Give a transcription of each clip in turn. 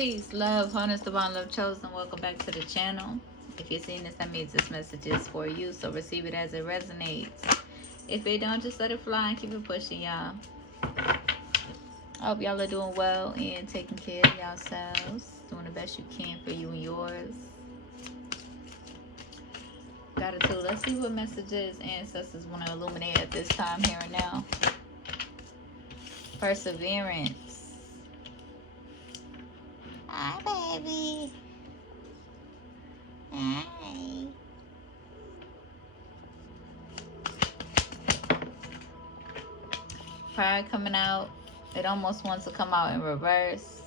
Peace, love, wholeness, divine love chosen. Welcome back to the channel. If you're seeing this, that means this message is for you, so receive it as it resonates. If it don't, just let it fly and keep it pushing, y'all. I hope y'all are doing well and taking care of yourselves, doing the best you can for you and yours. Gratitude. Let's see what messages ancestors want to illuminate at this time, here and now. Perseverance. Hi, baby. Hi. Pride coming out. It almost wants to come out in reverse.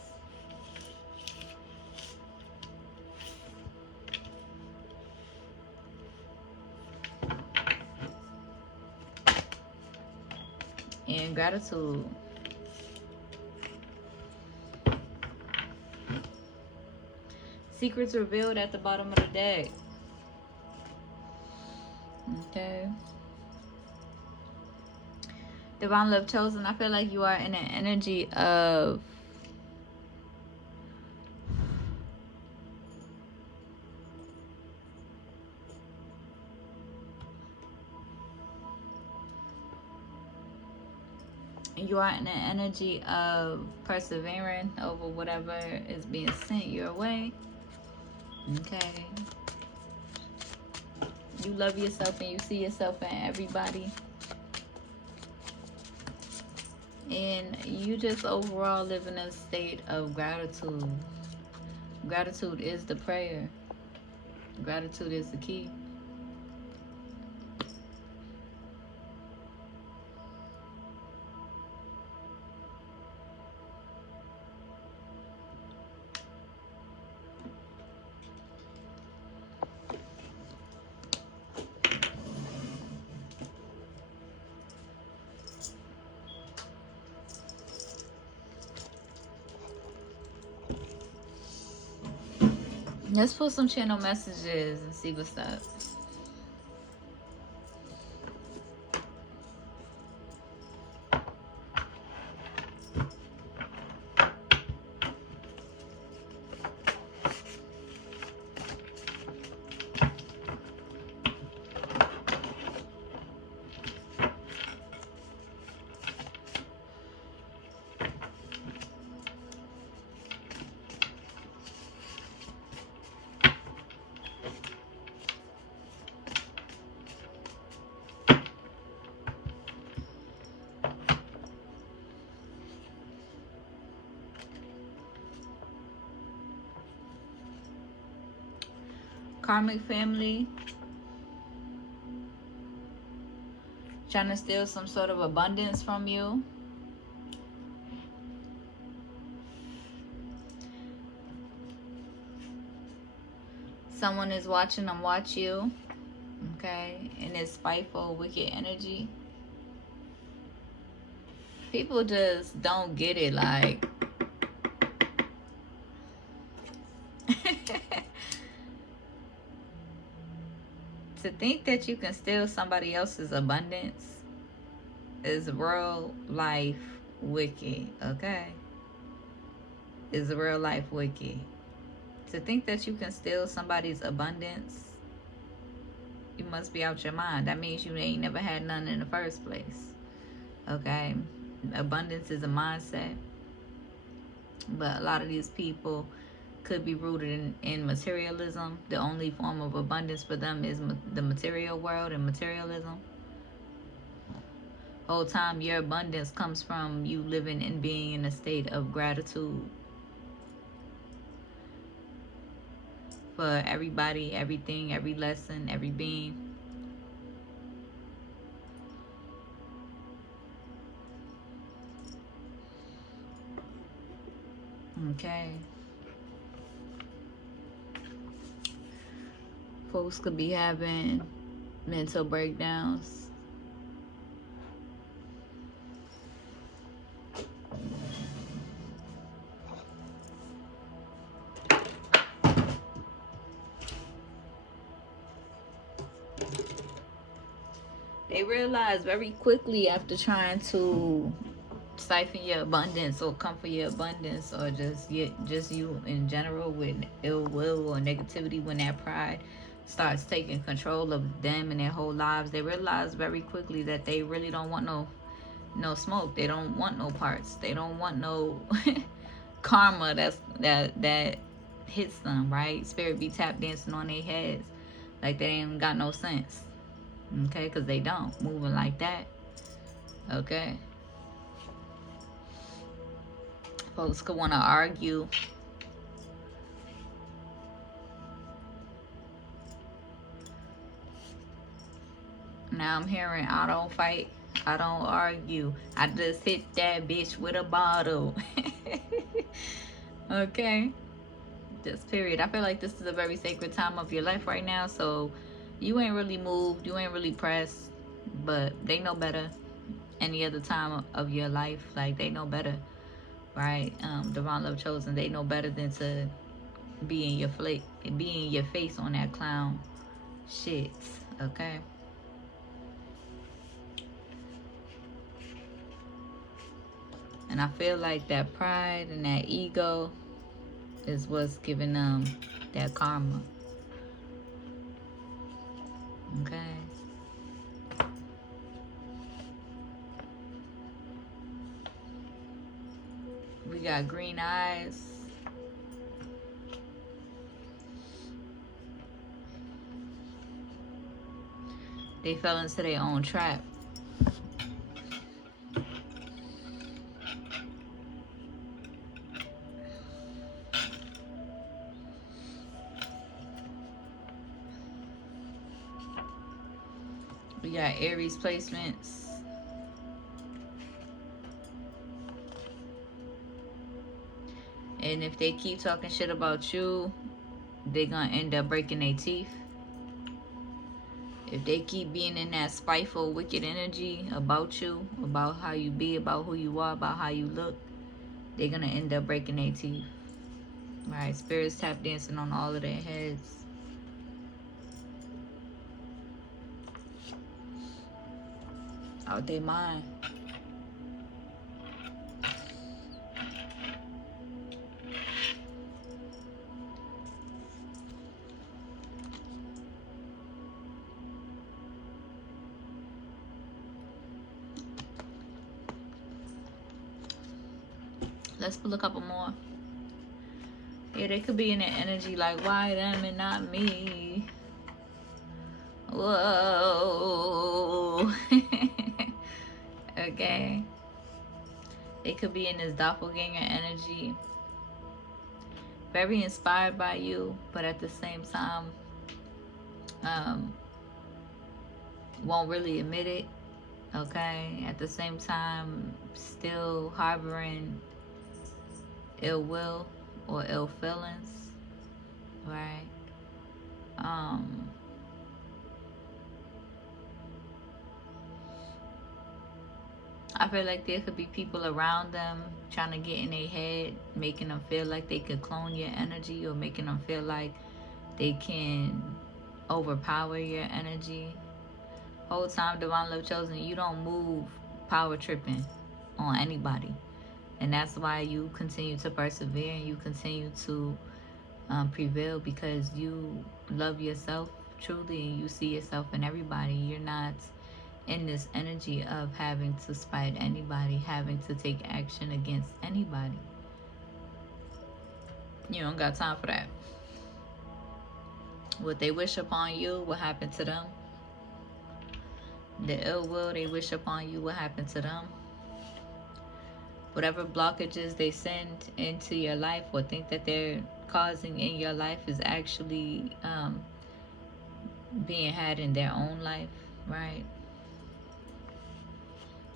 And gratitude. Secrets revealed at the bottom of the deck. Okay. Divine love chosen. I feel like you are in an energy of persevering over whatever is being sent your way. Okay. You love yourself and you see yourself in everybody. And you just overall live in a state of gratitude. Gratitude is the prayer. Gratitude is the key. Let's put some channel messages and see what's up. Karmic family trying to steal some sort of abundance from you. Someone is watching them watch you. Okay. And it's spiteful, wicked energy. People just don't get it. Like, to think that you can steal somebody else's abundance is real life wicked, okay? Is real life wicked. To think that you can steal somebody's abundance, you must be out your mind. That means you ain't never had none in the first place, okay? Abundance is a mindset. But a lot of these people could be rooted in materialism. The only form of abundance for them is the material world and materialism. Whole time your abundance comes from you living and being in a state of gratitude for everybody, everything, every lesson, every being. Okay. Folks could be having mental breakdowns. They realize very quickly after trying to siphon your abundance or come for your abundance, or just you in general with ill will or negativity, when that pride starts taking control of them and their whole lives, they realize very quickly that they really don't want no smoke. They don't want no parts. They don't want no karma that hits them, right? Spirit be tap dancing on their heads like they ain't got no sense. Okay, because they don't moving like that. Okay, folks could want to argue. Now I'm hearing, I don't fight, I don't argue, I just hit that bitch with a bottle. Okay, just period. I feel like this is a very sacred time of your life right now, so you ain't really moved, you ain't really pressed, but they know better. Any other time of your life, like, they know better, right? Divine Love Chosen, they know better than to be in your be in your face on that clown shit. Okay. And I feel like that pride and that ego is what's giving them that karma. Okay. We got green eyes. They fell into their own trap. We got Aries placements. And if they keep talking shit about you, they're gonna end up breaking their teeth. If they keep being in that spiteful, wicked energy about you, about how you be, about who you are, about how you look, they're gonna end up breaking their teeth. Right? Spirits tap dancing on all of their heads. Out their mind. Let's pull a couple more. Yeah, they could be in an energy like, why them and not me? Whoa. Okay. They could be in this doppelganger energy. Very inspired by you, but at the same time, um, won't really admit it. Okay. At the same time, still harboring ill will or ill feelings. Right. Um, I feel like there could be people around them trying to get in their head, making them feel like they could clone your energy, or making them feel like they can overpower your energy. Whole time, Divine Love Chosen, you don't move power tripping on anybody. And that's why you continue to persevere and you continue to prevail, because you love yourself truly and you see yourself in everybody. You're not in this energy of having to spite anybody, having to take action against anybody. You don't got time for that. What they wish upon you will happen to them. The ill will they wish upon you will happen to them. Whatever blockages they send into your life or think that they're causing in your life is actually being had in their own life, right?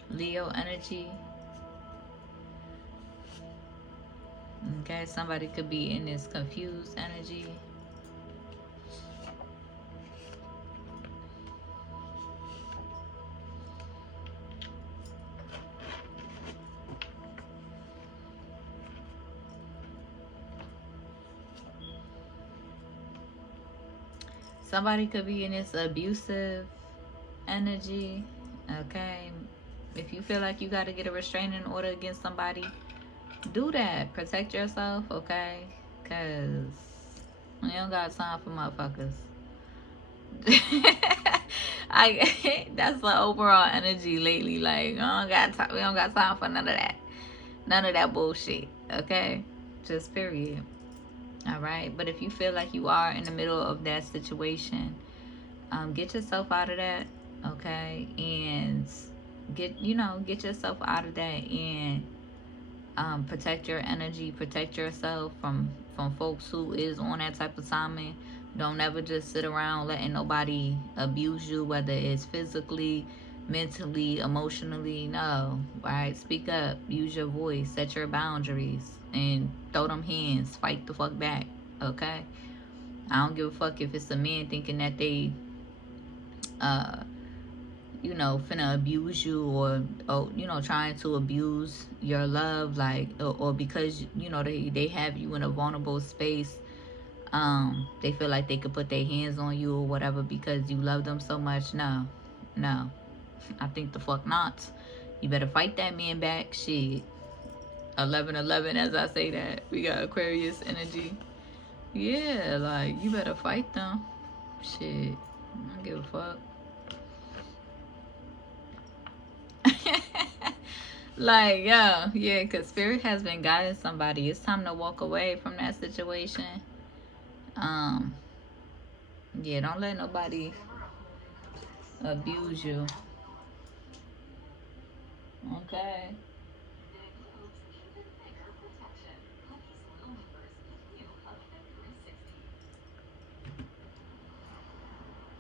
Leo energy. Okay, somebody could be in this confused energy. Somebody could be in this abusive energy. Okay, If you feel like you got to get a restraining order against somebody, do that. Protect yourself, okay? Because we don't got time for motherfuckers. That's the overall energy lately. Like, I don't got time. We don't got time for none of that. None of that bullshit, okay? Just period. All right. But if you feel like you are in the middle of that situation, get yourself out of that, okay? And get yourself out of that, and protect your energy, protect yourself from folks who is on that type of timing. Don't ever just sit around letting nobody abuse you, whether it's physically, mentally, emotionally. No, right? Speak up, use your voice, set your boundaries, and throw them hands. Fight the fuck back, okay? I don't give a fuck if it's a man thinking that they uh finna abuse you, or trying to abuse your love, like, or because they have you in a vulnerable space. They feel like they could put their hands on you or whatever because you love them so much. No, no, I think the fuck not. You better fight that man back. Shit. 11-11, as I say that, we got Aquarius energy. Yeah, like, you better fight them. Shit, I don't give a fuck. Like, yeah, because spirit has been guiding somebody. It's time to walk away from that situation. Um, yeah, don't let nobody abuse you. Okay.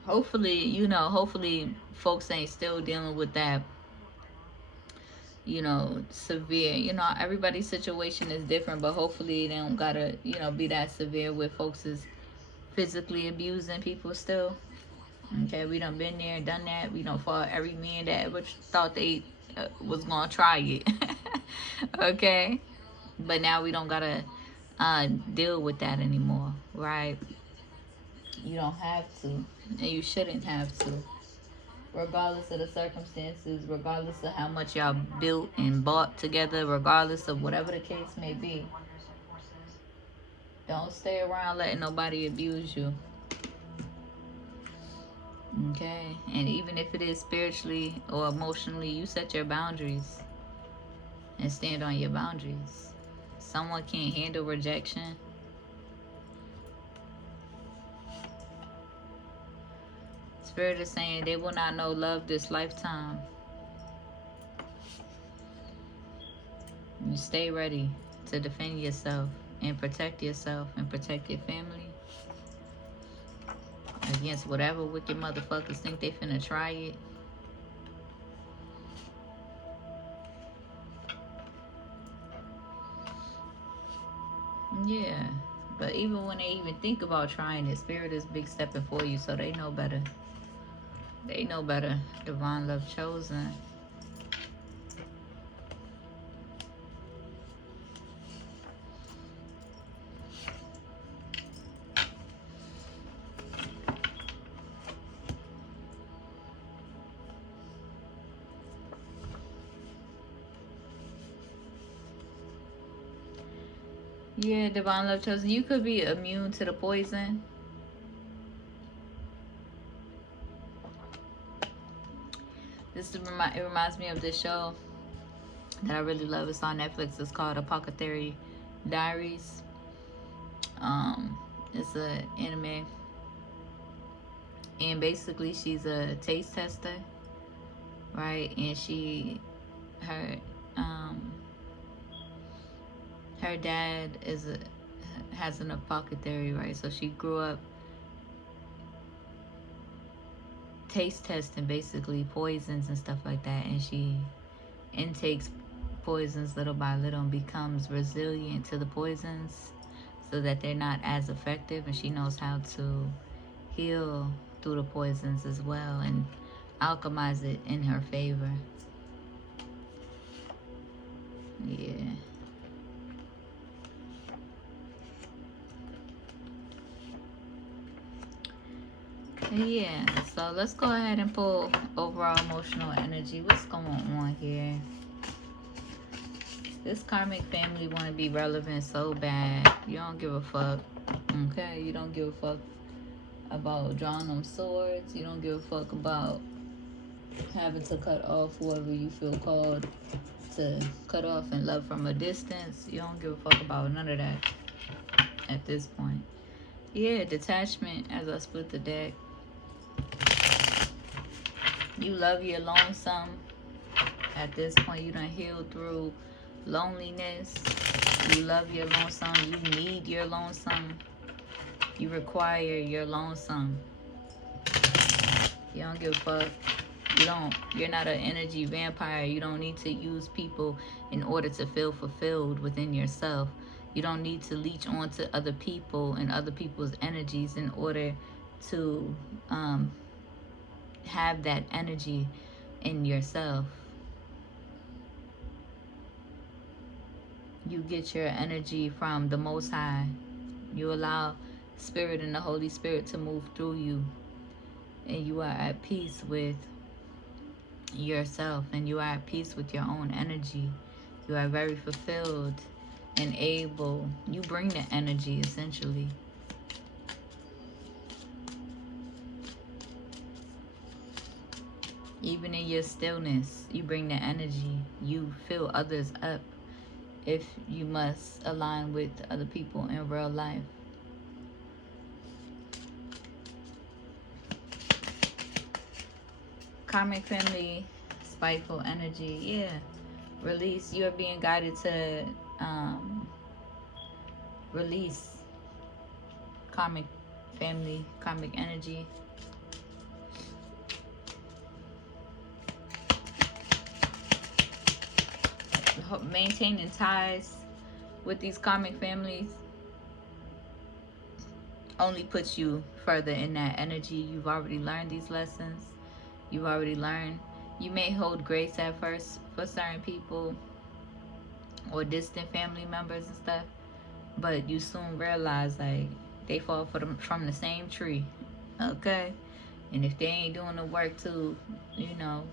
Hopefully, hopefully folks ain't still dealing with that, severe. Everybody's situation is different, but hopefully they don't gotta, be that severe where folks is physically abusing people still. Okay, we done been there, done that. We done fought every man that ever thought they was gonna try it. Okay, but now we don't gotta deal with that anymore, right? You don't have to, and you shouldn't have to, regardless of the circumstances, regardless of how much y'all built and bought together, regardless of whatever the case may be. Don't stay around letting nobody abuse you. Okay, and even if it is spiritually or emotionally, you set your boundaries and stand on your boundaries. Someone can't handle rejection. Spirit is saying they will not know love this lifetime. You stay ready to defend yourself and protect yourself and protect your family against whatever wicked motherfuckers think they finna try it. Yeah. But even when they even think about trying it, spirit is big stepping for you, so they know better. They know better. Divine love chosen. Yeah, divine love chosen. You could be immune to the poison. It reminds me of this show that I really love. It's on Netflix. It's called Apothecary Diaries. It's a anime, and basically she's a taste tester, right? And her um her dad has an apothecary, right? So she grew up taste testing basically poisons and stuff like that, and she intakes poisons little by little and becomes resilient to the poisons so that they're not as effective, and she knows how to heal through the poisons as well and alchemize it in her favor. Yeah. Yeah, so let's go ahead and pull overall emotional energy. What's going on here? This karmic family want to be relevant so bad. You don't give a fuck. Okay, you don't give a fuck about drawing them swords. You don't give a fuck about having to cut off whoever you feel called to cut off and love from a distance. You don't give a fuck about none of that at this point. Yeah, detachment as I split the deck. You love your lonesome. At this point, you done healed through loneliness. You love your lonesome. You need your lonesome. You require your lonesome. You don't give a fuck. You're not an energy vampire. You don't need to use people in order to feel fulfilled within yourself. You don't need to leech onto other people and other people's energies in order to have that energy in yourself. You get your energy from the Most High. You allow Spirit and the Holy Spirit to move through you, and you are at peace with yourself, and you are at peace with your own energy. You are very fulfilled and able. You bring the energy essentially. Even in your stillness, you bring the energy. You fill others up if you must align with other people in real life. Karmic family, spiteful energy. Yeah. Release. You are being guided to release karmic family, karmic energy. Maintaining ties with these karmic families only puts you further in that energy. You've already learned these lessons. You've already learned. You may hold grace at first for certain people or distant family members and stuff, but you soon realize like they fall from the same tree. Okay, and if they ain't doing the work to, you know,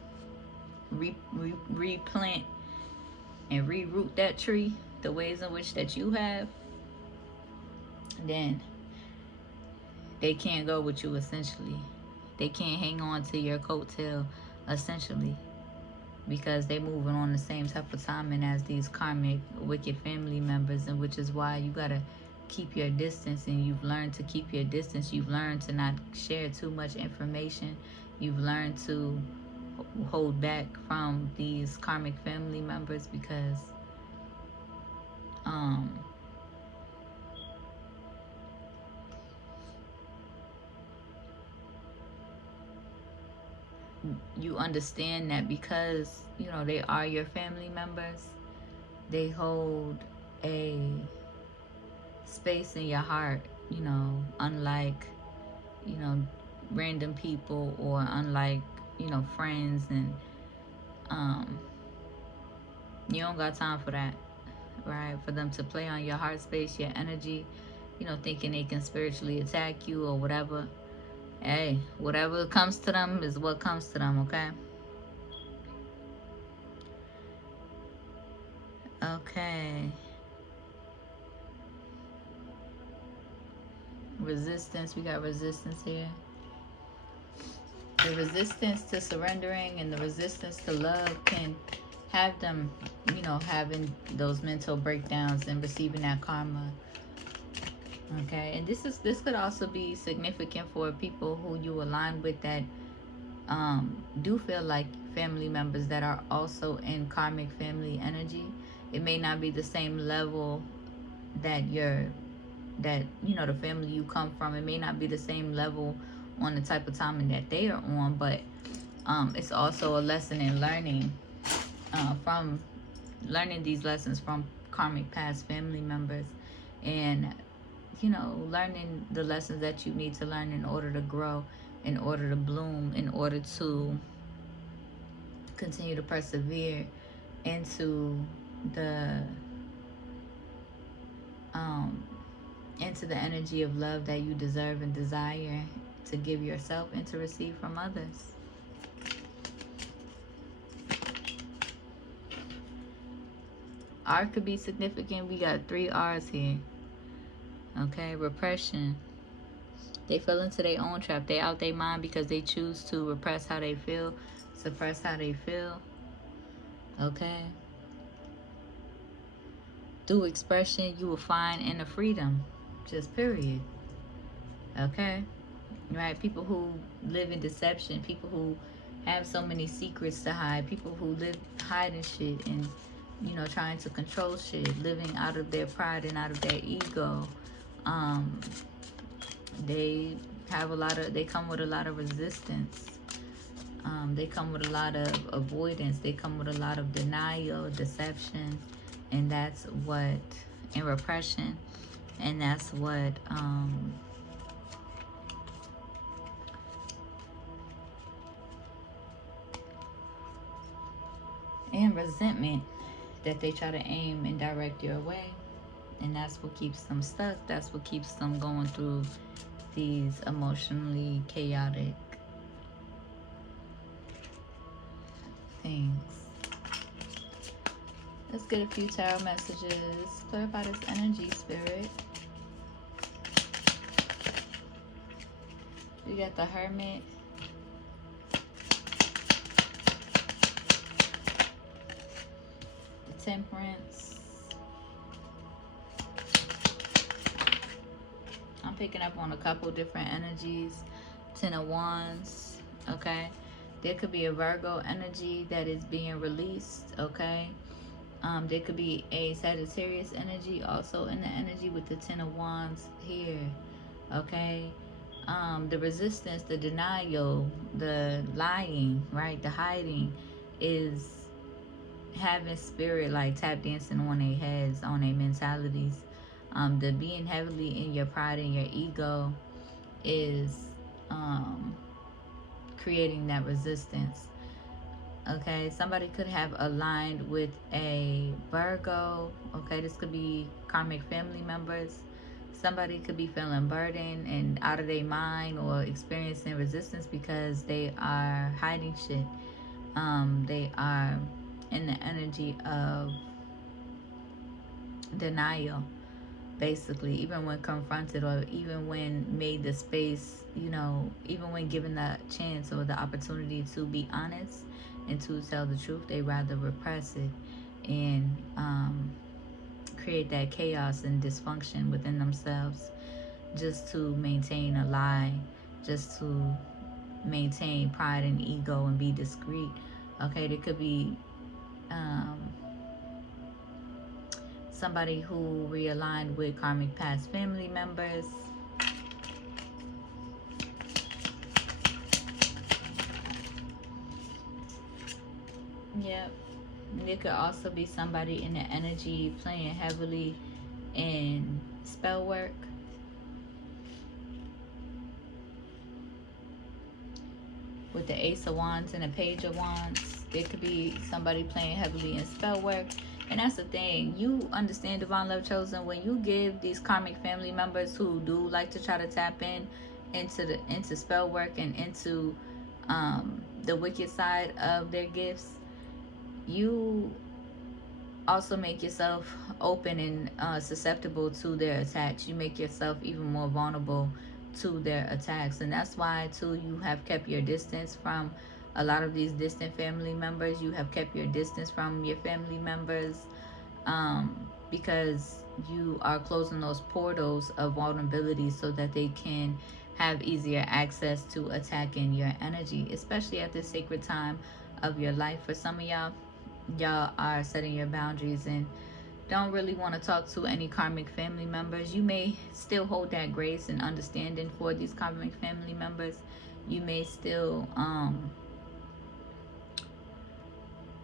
replant and reroot that tree the ways in which that you have, then they can't go with you essentially. They can't hang on to your coattail essentially because they moving on the same type of timing as these karmic wicked family members, and which is why you gotta keep your distance. And you've learned to keep your distance. You've learned to not share too much information. You've learned to hold back from these karmic family members because you understand that because you know they are your family members, they hold a space in your heart, you know, unlike, you know, random people, or unlike, you know, friends. And um you don't got time for that, right? For them to play on your heart space, your energy, you know, thinking they can spiritually attack you or whatever. Hey, whatever comes to them is what comes to them, okay? Okay. Resistance, we got resistance here. The resistance to surrendering and the resistance to love can have them, you know, having those mental breakdowns and receiving that karma. Okay, and this could also be significant for people who you align with that do feel like family members that are also in karmic family energy. It may not be the same level that you know, the family you come from. It may not be the same level on the type of timing that they are on, but it's also a lesson in learning from learning these lessons from karmic past family members, and you know, learning the lessons that you need to learn in order to grow, in order to bloom, in order to continue to persevere into the um into the energy of love that you deserve and desire. to give yourself and to receive from others. R could be significant. We got 3 R's here. Okay, repression. They fell into their own trap. They out their mind because they choose to repress how they feel, suppress how they feel. Okay. Through expression, you will find inner freedom. Just period. Okay. Right? People who live in deception, people who have so many secrets to hide, people who live hiding shit and, you know, trying to control shit, living out of their pride and out of their ego. They have they come with a lot of resistance. They come with a lot of avoidance. They come with a lot of denial, deception, and that's what, and repression, and that's what, and resentment that they try to aim and direct your way. And that's what keeps them stuck. That's what keeps them going through these emotionally chaotic things. Let's get a few tarot messages. Clarify this energy, Spirit. We got the Hermit. The Temperance. I'm picking up on a couple different energies. 10 of Wands. Okay. There could be a Virgo energy that is being released. Okay. There could be a Sagittarius energy also in the energy with the 10 of Wands here. Okay. The resistance, the denial, the lying, right? The hiding is having spirit like tap dancing on their heads, on their mentalities. The being heavily in your pride and your ego is creating that resistance. Okay, somebody could have aligned with a Virgo. Okay, this could be karmic family members. Somebody could be feeling burdened and out of their mind or experiencing resistance because they are hiding shit. They are in the energy of denial, basically, even when confronted or even when made the space, you know, even when given the chance or the opportunity to be honest and to tell the truth, they rather repress it and create that chaos and dysfunction within themselves just to maintain a lie, just to maintain pride and ego and be discreet. Okay, there could be somebody who realigned with karmic past family members. Yep. There could also be somebody in the energy playing heavily in spell work. With the Ace of Wands and the Page of Wands, there could be somebody playing heavily in spell work. And that's the thing. You understand, Divine Love Chosen, when you give these karmic family members who do like to try to tap into spell work and into the wicked side of their gifts, you also make yourself open and susceptible to their attacks. You make yourself even more vulnerable to their attacks, and that's why too you have kept your distance from a lot of these distant family members. You have kept your distance from your family members because you are closing those portals of vulnerability so that they can have easier access to attacking your energy, especially at this sacred time of your life. For some of y'all are setting your boundaries and don't really want to talk to any karmic family members. You may still hold that grace and understanding for these karmic family members. You may still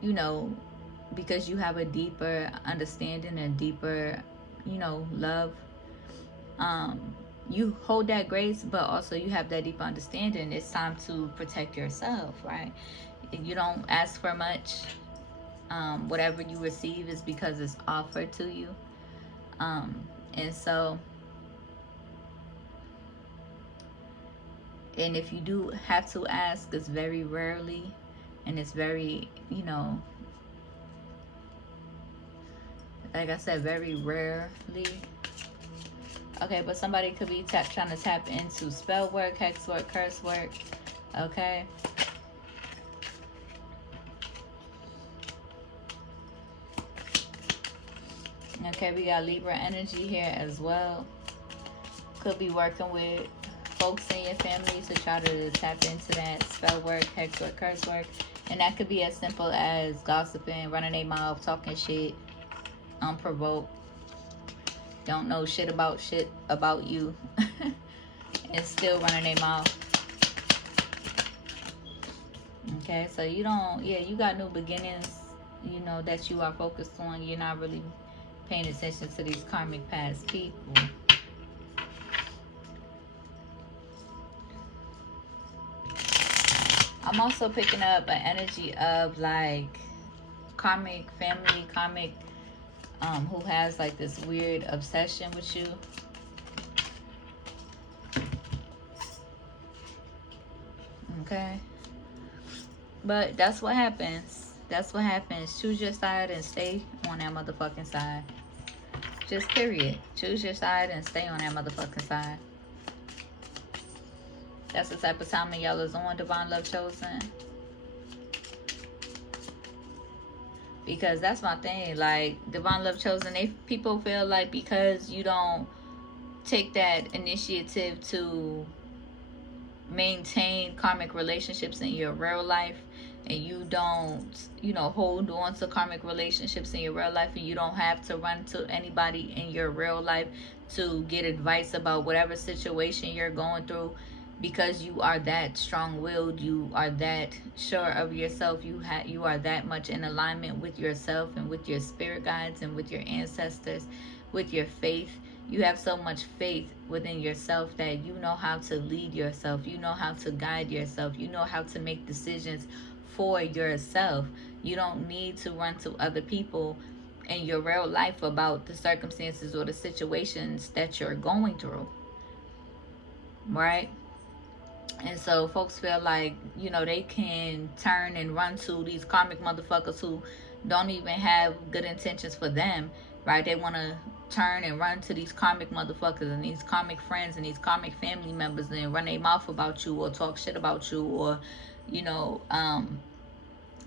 you know, because you have a deeper understanding, a deeper, you know, love, you hold that grace, but also you have that deep understanding. It's time to protect yourself, right? You don't ask for much. Whatever you receive is because it's offered to you. And so And if you do have to ask, it's very rarely, and it's very, like I said, very rarely. Okay, but somebody could be trying to tap into spell work, hex work, curse work. Okay. Okay, we got Libra energy here as well. Could be working with folks in your family to try to tap into that spell work, hex work, curse work. And that could be as simple as gossiping, running their mouth, talking shit, unprovoked, don't know shit about you, and still running their mouth. Okay, so you don't, yeah, you got new beginnings, that you are focused on. You're not really paying attention to these karmic past people. I'm also picking up an energy of like karmic family, karmic who has like this weird obsession with you. Okay. But that's what happens. That's what happens. Choose your side and stay on that motherfucking side. Just period. Choose your side and stay on that motherfucking side. That's the type of time that y'all is on, Divine Love Chosen. Because that's my thing. Like, Divine Love Chosen, people feel like because you don't take that initiative to maintain karmic relationships in your real life, and you don't, hold on to karmic relationships in your real life, and you don't have to run to anybody in your real life to get advice about whatever situation you're going through, because you are that strong-willed, you are that sure of yourself, you are that much in alignment with yourself and with your spirit guides and with your ancestors, with your faith. You have so much faith within yourself that you know how to lead yourself, you know how to guide yourself, you know how to make decisions for yourself. You don't need to run to other people in your real life about the circumstances or the situations that you're going through, right? And so folks feel like, they can turn and run to these karmic motherfuckers who don't even have good intentions for them, right? They want to turn and run to these karmic motherfuckers and these karmic friends and these karmic family members and run their mouth about you or talk shit about you, or,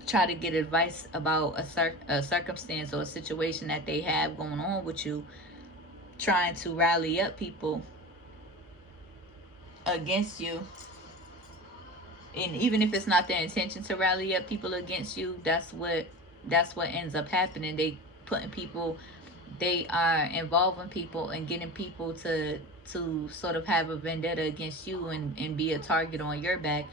try to get advice about a circumstance or a situation that they have going on with you, trying to rally up people against you. And even if it's not their intention to rally up people against you, that's what ends up happening. They are involving people and getting people to sort of have a vendetta against you and be a target on your back,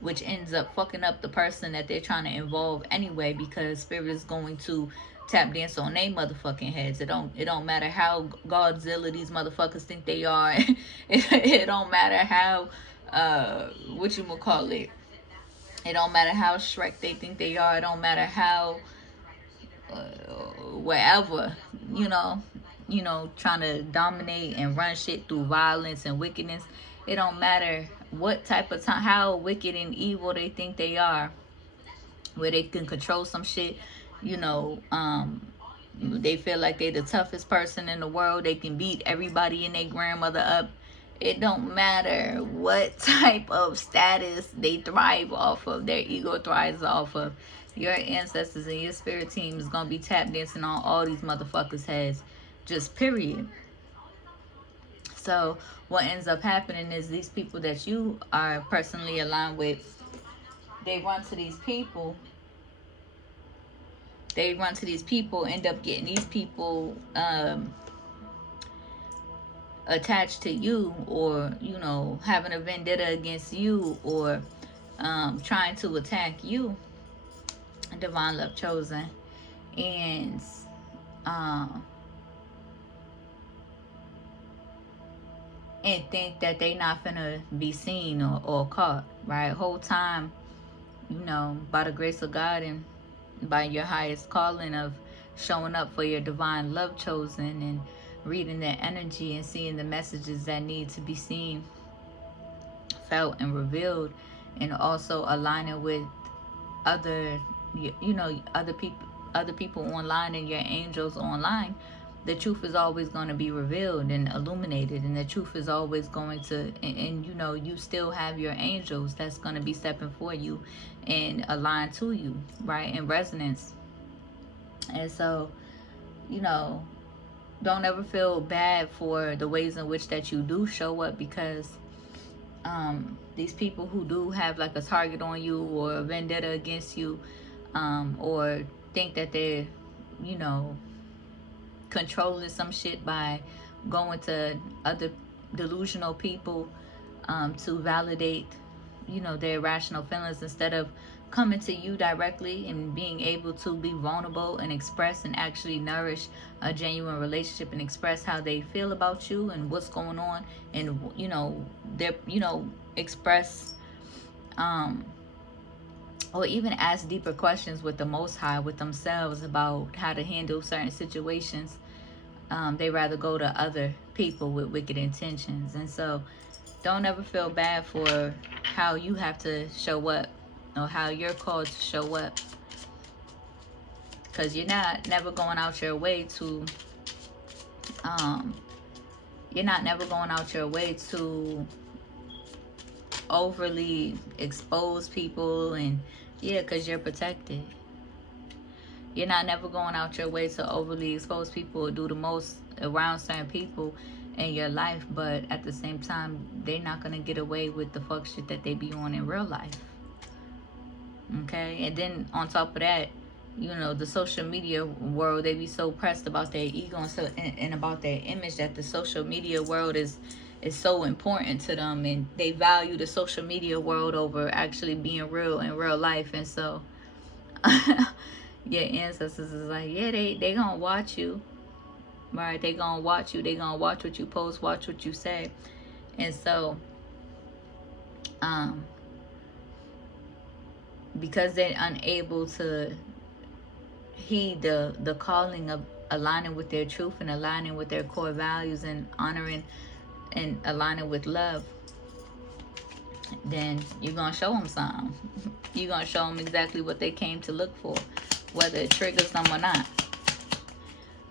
which ends up fucking up the person that they're trying to involve anyway, because spirit is going to tap dance on their motherfucking heads. It don't matter how Godzilla these motherfuckers think they are. It don't matter how what you gonna call it. It don't matter how Shrek they think they are. It don't matter how wherever, trying to dominate and run shit through violence and wickedness. It don't matter what type of time, how wicked and evil they think they are, where they can control some shit, you know, um, they feel like they the toughest person in the world. They can beat everybody and their grandmother up. It don't matter what type of status they thrive off of. Their ego thrives off of. Your ancestors and your spirit team is gonna be tap dancing on all these motherfuckers' heads. Just period. So what ends up happening is these people that you are personally aligned with, they run to these people. End up getting these people attached to you, or having a vendetta against you, or trying to attack you, Divine Love Chosen, and um, and think that they not finna be seen or caught, right? Whole time, by the grace of God and by your highest calling of showing up for your Divine Love Chosen and reading their energy and seeing the messages that need to be seen felt and revealed, and also aligning with other, you know, other people online and your angels online, the truth is always going to be revealed and illuminated, and the truth is always going to, and you know, you still have your angels that's going to be stepping for you and aligned to you, right, in resonance. And so, you know, don't ever feel bad for the ways in which that you do show up, because these people who do have like a target on you or a vendetta against you, or think that they're, you know, controlling some shit by going to other delusional people, to validate, you know, their irrational feelings, instead of coming to you directly and being able to be vulnerable and express and actually nourish a genuine relationship and express how they feel about you and what's going on, and you know, their, you know, express, um or even ask deeper questions with the Most High, with themselves, about how to handle certain situations. They rather go to other people with wicked intentions. And so don't ever feel bad for how you have to show up, or how you're called to show up, because you're not never going out your way to, um, you're not never going out your way to overly expose people. And yeah, because you're protected. You're not never going out your way to overly expose people or do the most around certain people in your life, but at the same time, they're not gonna get away with the fuck shit that they be on in real life. Okay? And then on top of that, you know, the social media world, they be so pressed about their ego and so, and about their image, that the social media world is so important to them, and they value the social media world over actually being real in real life. And so your ancestors is like, yeah, they gonna watch you, right? They gonna watch you. They gonna watch what you post, watch what you say. And so, um, because they're unable to heed the calling of aligning with their truth and aligning with their core values and honoring and aligning with love, then you're gonna show them something. You're gonna show them exactly what they came to look for, whether it triggers them or not.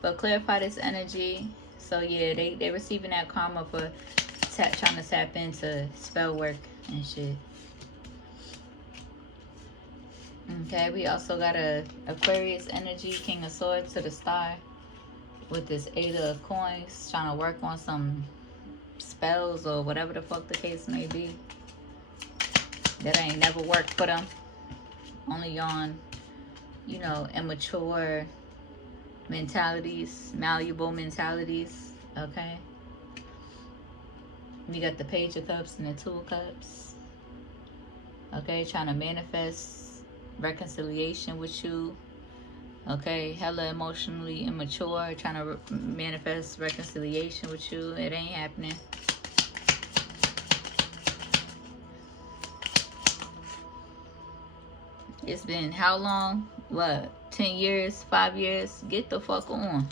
But clarify this energy. So yeah, they receiving that karma for trying to tap into spell work and shit. Okay, we also got a Aquarius energy, King of Swords to the star, with this 8 of coins, trying to work on some spells or whatever the fuck the case may be. That ain't never worked for them. Only on, you know, immature mentalities, malleable mentalities. Okay. We got the Page of Cups and the Two of Cups. Okay, trying to manifest reconciliation with you. Okay, hella emotionally immature, trying to manifest reconciliation with you. It ain't happening. It's been how long? What? 10 years? 5 years? Get the fuck on.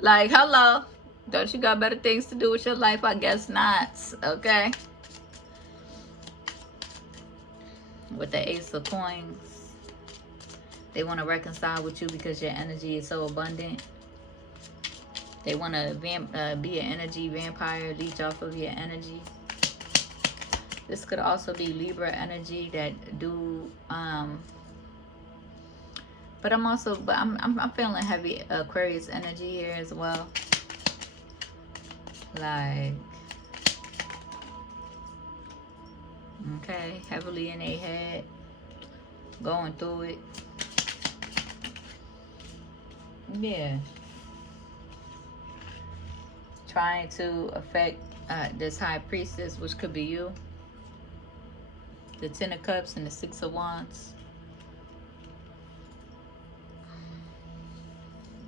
Like, hello. Don't you got better things to do with your life? I guess not. Okay. With the Ace of Coins. They want to reconcile with you because your energy is so abundant. They want to be an energy vampire, leech off of your energy. This could also be Libra energy that do, but I'm feeling heavy Aquarius energy here as well. Like, okay, heavily in their head, going through it. Yeah. Trying to affect this High Priestess, which could be you. The 10 of Cups and the 6 of Wands.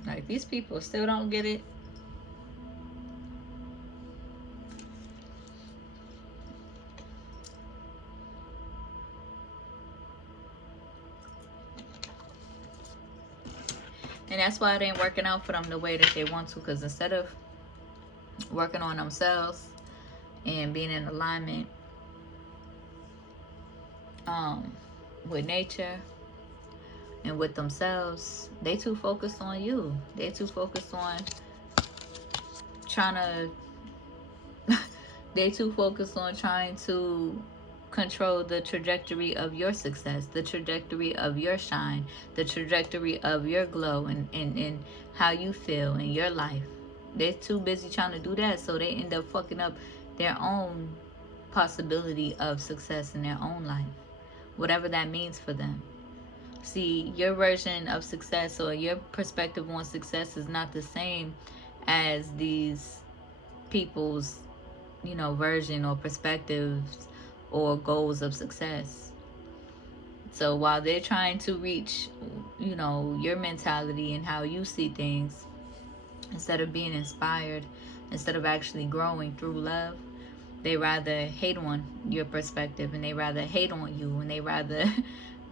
Like, these people still don't get it. And that's why it ain't working out for them the way that they want to. Because instead of working on themselves and being in alignment um, with nature and with themselves. They too focused on you. They too focused on trying to they too focused on trying to control the trajectory of your success, the trajectory of your shine, the trajectory of your glow, and how you feel in your life. They're too busy trying to do that, so they end up fucking up their own possibility of success in their own life, whatever that means for them. See, your version of success or your perspective on success is not the same as these people's, version or perspectives or goals of success. So while they're trying to reach, your mentality and how you see things, instead of being inspired, instead of actually growing through love, they rather hate on your perspective, and they rather hate on you, and they rather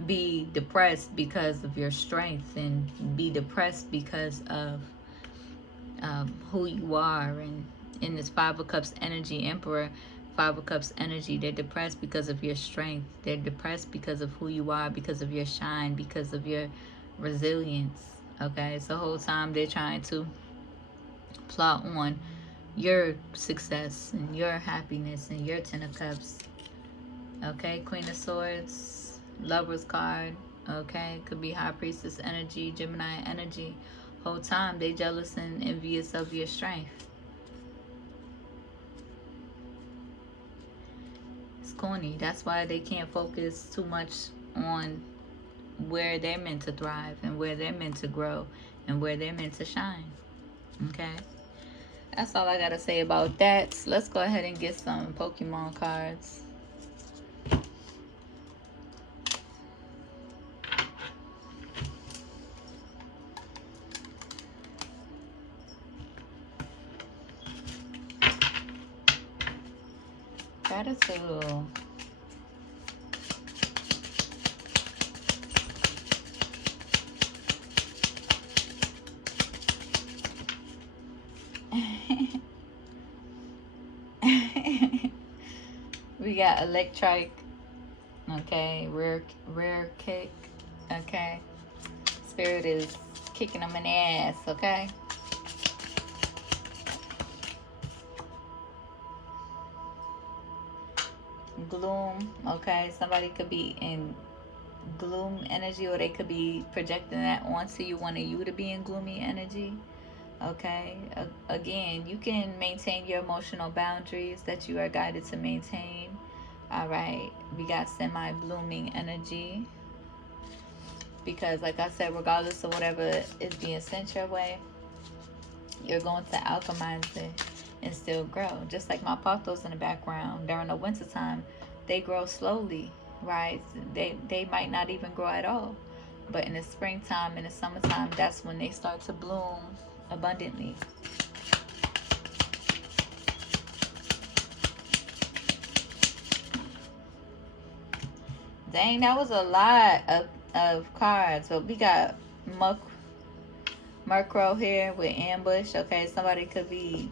be depressed because of your strength, and be depressed because of who you are. And in this Five of Cups energy, Emperor, Five of Cups energy, they're depressed because of your strength. They're depressed because of who you are, because of your shine, because of your resilience. Okay, so the whole time they're trying to plot on your success and your happiness and your Ten of Cups. Okay, Queen of Swords, Lover's card. Okay, could be High Priestess energy, Gemini energy. Whole time they jealous and envious of your strength. It's corny. That's why they can't focus too much on where they're meant to thrive and where they're meant to grow and where they're meant to shine. Okay, that's all I gotta say about that. So let's go ahead and get some Pokemon cards. Gratitude. We got electric. Okay, rare kick. Okay, Spirit is kicking them in the ass. Okay. Gloom. Okay, somebody could be in gloom energy, or they could be projecting that onto you, wanting you to be in gloomy energy. Okay, again, you can maintain your emotional boundaries that you are guided to maintain. All right, we got semi-blooming energy, because like I said, regardless of whatever is being sent your way, you're going to alchemize it and still grow. Just like my pothos in the background, during the wintertime, they grow slowly, right? They might not even grow at all. But in the springtime and the summertime, that's when they start to bloom abundantly. Dang, that was a lot of cards. But we got Murkrow here with ambush. Okay, somebody could be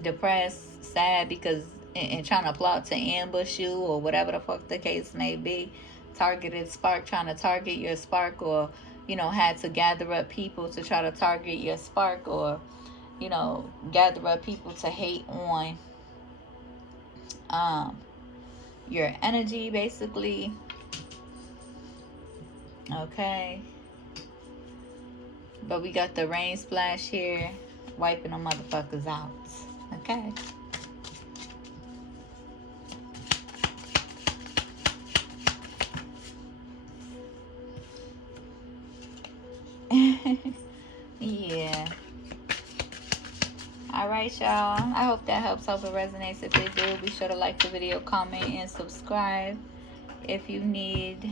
depressed, sad, because and trying to plot to ambush you, or whatever the fuck the case may be. Targeted spark, trying to target your spark, or had to gather up people to try to target your spark, or gather up people to hate on your energy, basically. Okay, but we got the rain splash here, wiping them motherfuckers out. Okay. Yeah. Alright, y'all. I hope that helps. Hope it resonates. If it do, be sure to like the video, comment, and subscribe. If you need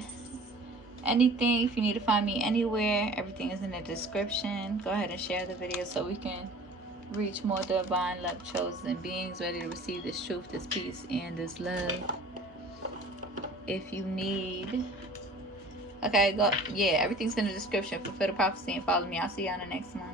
anything, if you need to find me anywhere, everything is in the description. Go ahead and share the video so we can reach more divine love chosen beings ready to receive this truth, this peace, and this love. If you need, okay, go, yeah, everything's in the description. Fulfill the prophecy and follow me. I'll see you on the next one.